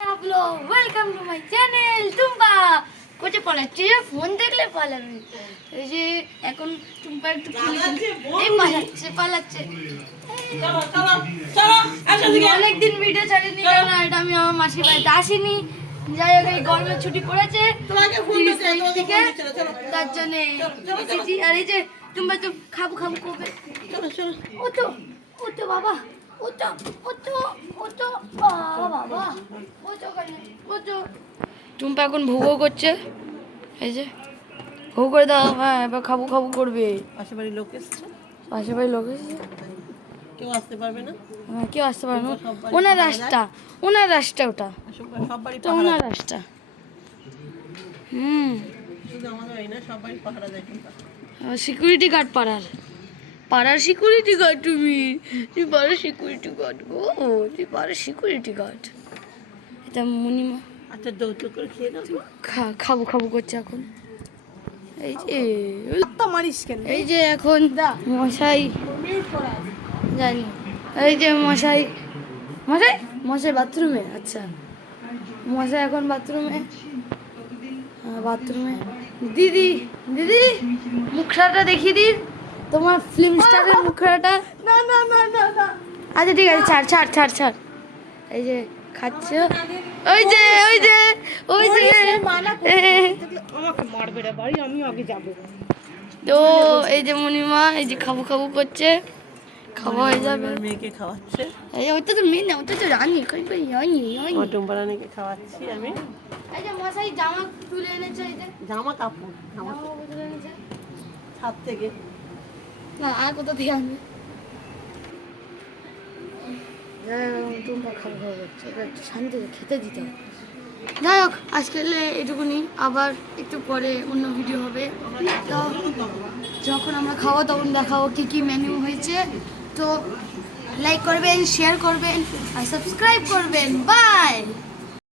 Hello welcome to my channel. Tumpa কোচে পালাচ্ছে, phone দেখলে পালাবে। এই যে এখন টুম্পা একটু এই পালাচ্ছে অনেকদিন ভিডিও ছাড়িনি, কারণ এটা আমি আমার মাসির বাড়িতে আসিনি। যাই হোক, এই গরমের ছুটি পড়েছে 30 তারিখ থেকে, তার জন্য এসেছি। আর এই যে টুম্পা তো খাবো করবে। ও তো বাবা, টুম্পা এখন ভোগও করছে। এই যে ভোগ করে দাও। হ্যাঁ, এবার খাবো করবে। পাশের বাড়ির লোক এসছে, কেউ আসতে পারবে না। হ্যাঁ, কেউ আসতে পারবে না। ওনার রাস্তা ওটা সব বাড়ি তো ওনার রাস্তা। শুধু আমাদের বাড়ি না, সব বাড়ি পাহারা দেয়। সিকিউরিটি গার্ড পাড়ার সিকিউরিটি গার্ড। তুই পাড়ার সিকিউরিটি গার্ড গো, সিকিউরিটি গার্ড। এটা মুনিমা। আচ্ছা, দৌড় করে খেয়ে নাও। খাবো করছে এখন। এই যে মারিস কেন? এই যে এখন মশাই জানি, এই যে মশাই বাথরুমে। আচ্ছা, মশাই এখন বাথরুমে। দিদি মুখটা দেখিয়ে দিন, তোমার ফিল্ম স্টারের মুখটা। না। আচ্ছা ঠিক আছে, ছাড়। এই যে খাচ্ছ, ওই যে আমাকে মারবে রে বাড়ি, আমি আগে যাবো। তো এই যে মনিমা এই যে খাবো করছে, খাওয়া হয়ে যাবে। মেয়েকে খাওয়াচ্ছে। এই ওটা তো মেয়ে না, ওটা তো রানী। টুম্পা রানীকে খাওয়াচ্ছি আমি। এই যে মশাই জামা তুলে এনেছে, এই যে জামা কাপড় তুলে এনেছে ছাদ থেকে। না, আর কোথা থেকে আনবে? টুম্পা খাবো করছে, একটু শান্তিতে খেতে দিতে হবে। যাই হোক, আজকে এটুকুনি, আবার একটু পরে অন্য ভিডিও হবে। তো যখন আমরা খাওয়া তখন দেখাবো কি মেনু হয়েছে। তো লাইক করবেন, শেয়ার করবেন আর সাবস্ক্রাইব করবেন। বাই।